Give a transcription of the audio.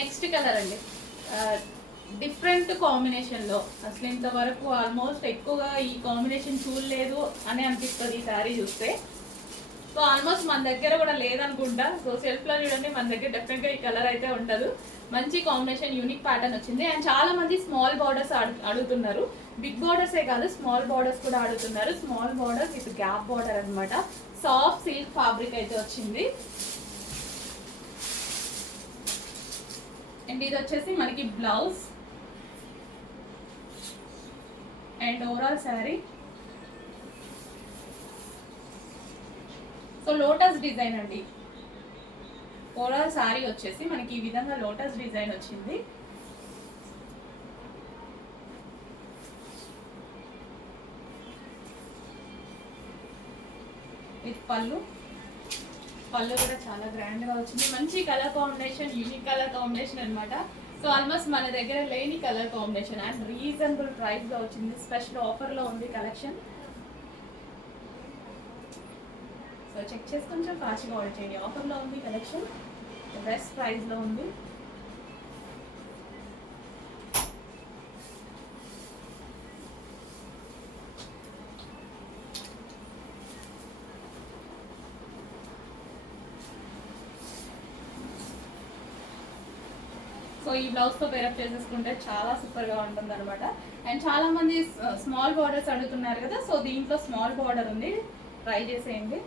Next colour అండి, డిఫరెంట్ కాంబినేషన్లో. అసలు ఇంతవరకు ఆల్మోస్ట్ ఎక్కువగా ఈ కాంబినేషన్ చూడలేదు అని అనిపిస్తుంది ఈ శారీ చూస్తే. సో ఆల్మోస్ట్ మన దగ్గర కూడా లేదనుకుంటా. సో సెల్ఫ్లో చూడండి, మన దగ్గర డెఫినెట్గా ఈ కలర్ అయితే ఉండదు. మంచి కాంబినేషన్, యూనిక్ ప్యాటర్న్ వచ్చింది. అండ్ చాలా మంది స్మాల్ బార్డర్స్ అడుగుతున్నారు. బిగ్ బార్డర్సే కాదు, స్మాల్ బార్డర్స్ కూడా అడుగుతున్నారు. Small border with gap border అనమాట. సాఫ్ట్ సిల్క్ ఫ్యాబ్రిక్ అయితే వచ్చింది. అండ్ ఇది వచ్చేసి మనకి blouse and overall sari. So lotus design అండి. ఓవరాల్ శారీ వచ్చేసి మనకి ఈ విధంగా లోటస్ డిజైన్ వచ్చింది. విత్ పళ్ళు కూడా చాలా గ్రాండ్ గా వచ్చింది. మంచి colour combination, unique colour combination అనమాట. సో ఆల్మోస్ట్ మన దగ్గర లేని colour combination and reasonable price గా వచ్చింది. స్పెషల్ ఆఫర్ లో ఉంది కలెక్షన్. సో చెక్ చేసి కొంచెం ఫాస్ట్గా ఆర్డర్ చేయండి. ఆఫర్లో ఉంది కలెక్షన్, బెస్ట్ ప్రైస్లో ఉంది. సో ఈ బ్లౌజ్తో పేరప్ చేసేసుకుంటే చాలా సూపర్గా ఉంటుంది అనమాట. అండ్ చాలామంది స్మాల్ బార్డర్స్ అడుగుతున్నారు కదా, సో దీంట్లో స్మాల్ బార్డర్ ఉంది, ట్రై చేసేయండి.